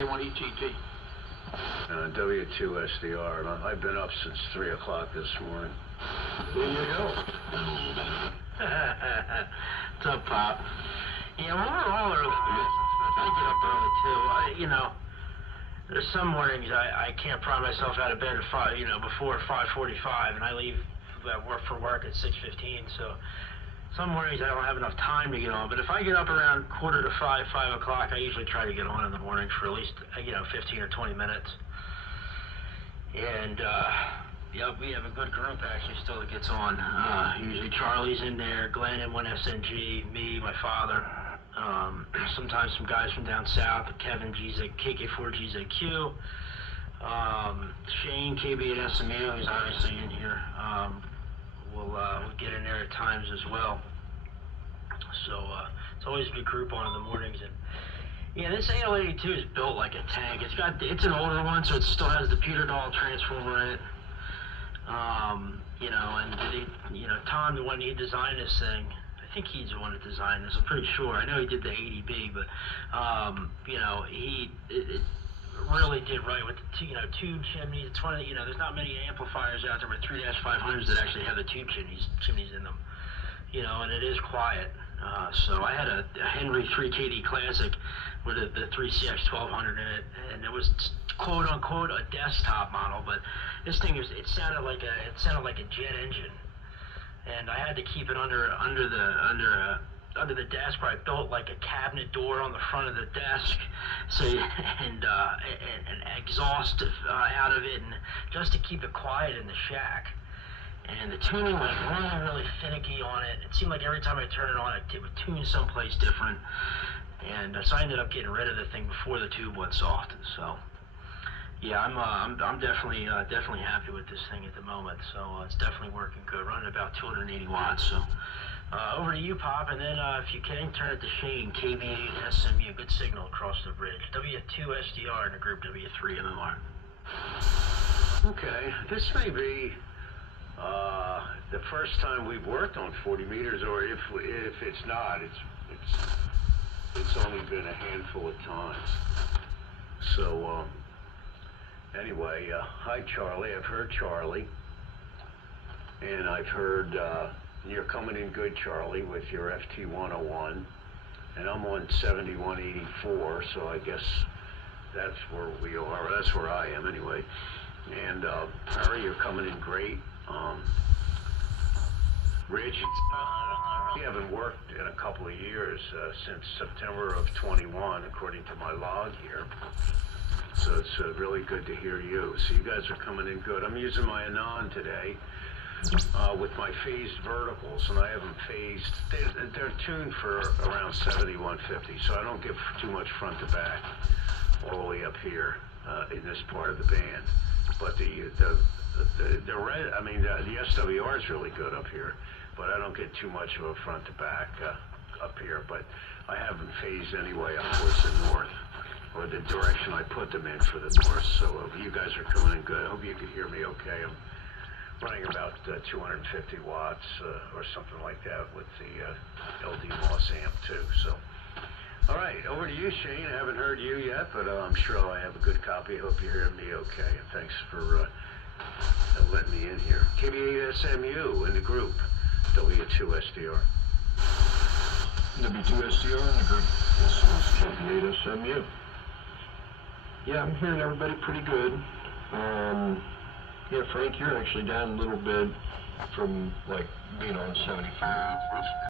R100A. W2SDR, and I've been up since 3 o'clock this morning. There you go. What's up, Pop? Yeah, well, we're all early. I get up early, too. There's some mornings I can't pry myself out of bed at 5, before 5:45, and I leave for work at 6:15, so some mornings I don't have enough time to get on, but if I get up around 4:45, 5 o'clock, I usually try to get on in the morning for at least, 15 or 20 minutes. And, we have a good group, actually, still that gets on. Usually Charlie's in there, Glenn M1SNG, me, my father. Sometimes some guys from down south, Kevin KK4GZQ, Shane KB8SMU, who's obviously in here. We'll get in there at times as well. So it's always a good group on in the mornings. And yeah, this AL82 is built like a tank. It's an older one, so it still has the Peter Dahl transformer in it. And Tom, the one he designed this thing, I think he's the one that designed this. I'm pretty sure. I know he did the 80B, but it really did right with the tube chimneys. It's one of there's not many amplifiers out there with 3-500s that actually have the tube chimneys in them. And it is quiet. So I had a Henry 3KD Classic with the 3CX1200 in it, and it was quote unquote a desktop model, but this thing it sounded like a jet engine, and I had to keep it under the desk, where I built like a cabinet door on the front of the desk, so and exhaust out of it, and just to keep it quiet in the shack. And the tuning was really, really finicky on it. It seemed like every time I turned it on, it would tune someplace different. And so I ended up getting rid of the thing before the tube went soft. So yeah, I'm definitely happy with this thing at the moment. So it's definitely working good, running about 280 watts. So over to you, Pop, and then if you can, turn it to Shane, KB8SMU, good signal across the bridge. W2SDR in the group W3MMR. Okay, this may be the first time we've worked on 40 meters, or if it's not, it's only been a handful of times. So anyway, hi Charlie. I've heard Charlie, and I've heard you're coming in good, Charlie, with your FT101, and I'm on 7184, so I guess that's where we are. That's where I am anyway. And Harry, you're coming in great. Rich, we haven't worked in a couple of years, since September of 21, according to my log here. So it's really good to hear you. So you guys are coming in good. I'm using my Anon today with my phased verticals, and I have them phased. They're tuned for around 7150, so I don't give too much front to back all the way up here in this part of the band. But the SWR is really good up here, but I don't get too much of a front to back up here. But I have them phased anyway, of course, in north, or the direction I put them in for the north. So you guys are coming in good. I hope you can hear me okay. I'm running about 250 watts or something like that with the LD Moss amp too. So. All right, over to you, Shane. I haven't heard you yet, but I'm sure I have a good copy. I hope you're hearing me okay, and thanks for letting me in here. KB8SMU in the group, W2SDR. W2SDR in the group. This is KB8SMU. Yeah, I'm hearing everybody pretty good. Yeah, Frank, you're actually down a little bit from, being on 75.